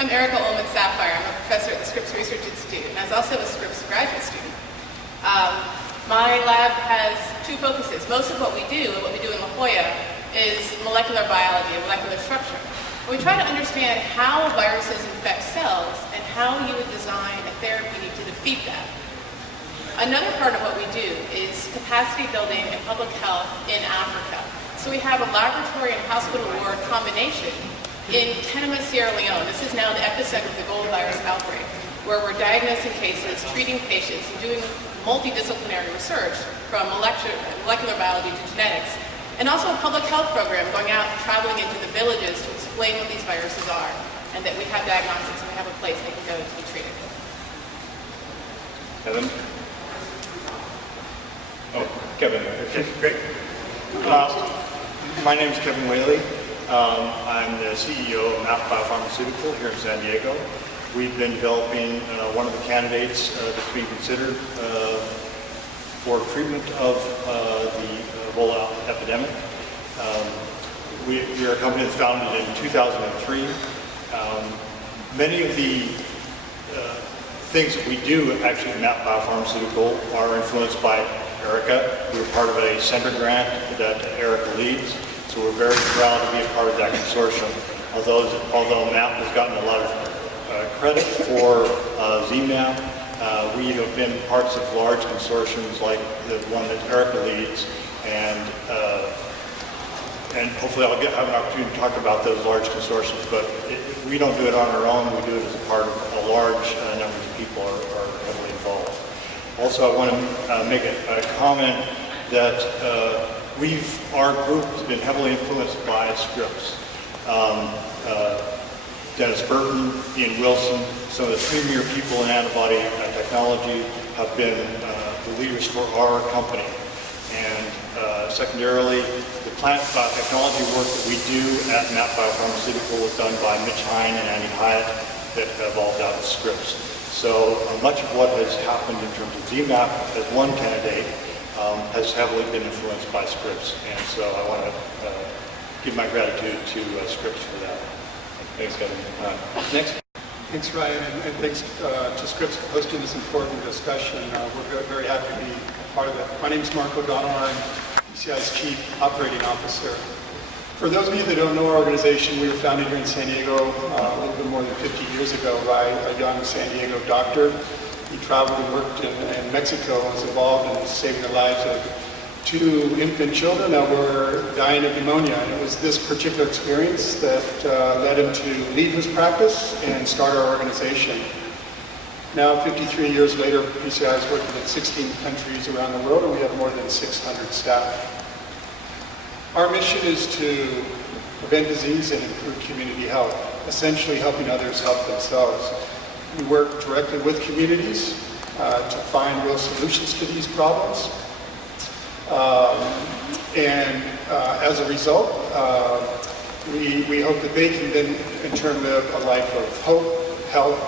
I'm Ollmann Saphire. I'm a professor at the Scripps Research Institute, and I was also a Scripps graduate student. My lab has two focuses. Most of what we do, and what we do in La Jolla, is molecular biology and molecular structure. We try to understand how viruses infect cells and how you would design a therapy to defeat that. Another part of what we do is capacity building and public health in Africa. So we have a laboratory and hospital ward combination in Kenema, Sierra Leone. This is now the epicenter of the Ebola virus outbreak, where we're diagnosing cases, treating patients, and doing multidisciplinary research from molecular biology to genetics. And also a public health program going out and traveling into the villages to explain what these viruses are, and that we have diagnostics and we have a place they can go to be treated. Kevin? Oh, Kevin. Okay, great. My name is Kevin Whaley. I'm the CEO of Mapp Biopharmaceutical here in San Diego. We've been developing one of the candidates that's being considered for treatment of the Ebola epidemic. We are a company that's founded in 2003. Many of the things that we do actually at Mapp Biopharmaceutical are influenced by Erica. We're part of a center grant that Erica leads, so we're very proud to be a part of that consortium. Although Mapp has gotten a lot of credit for ZMapp, we have been parts of large consortiums like the one that Erica leads, and hopefully I'll have an opportunity to talk about those large consortiums, but we don't do it on our own, we do it as a part of a large number of people are heavily involved. Also, I want to make a comment that our group has been heavily influenced by Scripps. Dennis Burton, Ian Wilson, some of the premier people in antibody technology have been the leaders for our company. And secondarily, the plant biotechnology work that we do at Mapp Biopharmaceutical was done by Mitch Hine and Andy Hyatt that evolved out of Scripps. So much of what has happened in terms of ZMapp as one candidate has heavily been influenced by Scripps. And so I want to give my gratitude to Scripps for that. Thanks, Kevin. Next. Thanks, Ryan, and thanks to Scripps for hosting this important discussion. We're very happy to be a part of it. My name is Mark O'Donnell. I'm PCI's Chief Operating Officer. For those of you that don't know our organization, we were founded here in San Diego a little bit more than 50 years ago by a young San Diego doctor. He traveled and worked in Mexico and was involved in saving the lives of 2 infant children that were dying of pneumonia. And it was this particular experience that led him to leave his practice and start our organization. Now, 53 years later, PCI is working in 16 countries around the world, and we have more than 600 staff. Our mission is to prevent disease and improve community health, essentially helping others help themselves. We work directly with communities to find real solutions to these problems. As a result, we hope that they can then in turn live a life of hope, health,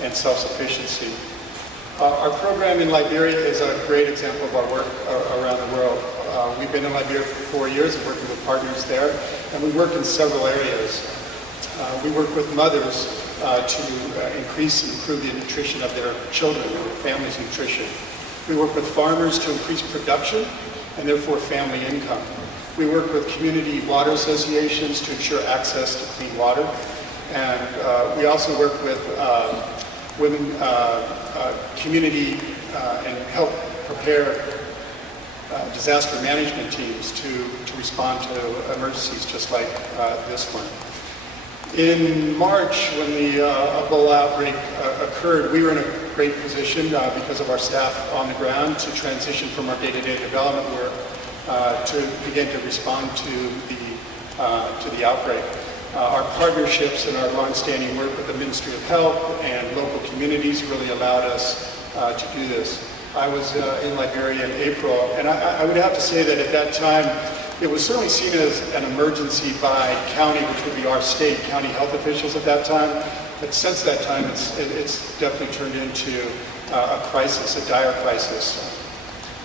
and self-sufficiency. Our program in Liberia is a great example of our work around the world. We've been in Liberia for 4 years and working with partners there, and we work in several areas. We work with mothers to increase and improve the nutrition of their children and their family's nutrition. We work with farmers to increase production and therefore family income. We work with community water associations to ensure access to clean water. And we also work with women, community, and help prepare disaster management teams to respond to emergencies just like this one. In March, when the Ebola outbreak occurred, we were in a great position because of our staff on the ground to transition from our day-to-day development work to begin to respond to the outbreak. Our partnerships and our long-standing work with the Ministry of Health and local communities really allowed us to do this. I was in Liberia in April, and I would have to say that at that time, it was certainly seen as an emergency by county, which would be our state, county health officials at that time. But since that time, it's definitely turned into a crisis, a dire crisis.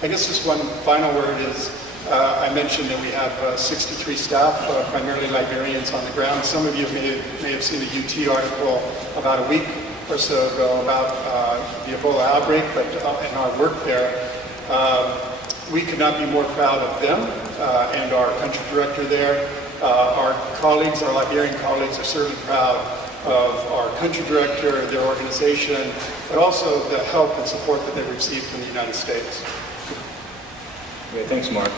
I guess just one final word is I mentioned that we have 63 staff, primarily librarians on the ground. Some of you may have seen a UT article about a week or so ago about the Ebola outbreak, but in our work there, we could not be more proud of them and our country director there. Our colleagues, our Liberian colleagues, are certainly proud of our country director, their organization, but also the help and support that they've received from the United States. Okay, thanks, Mark.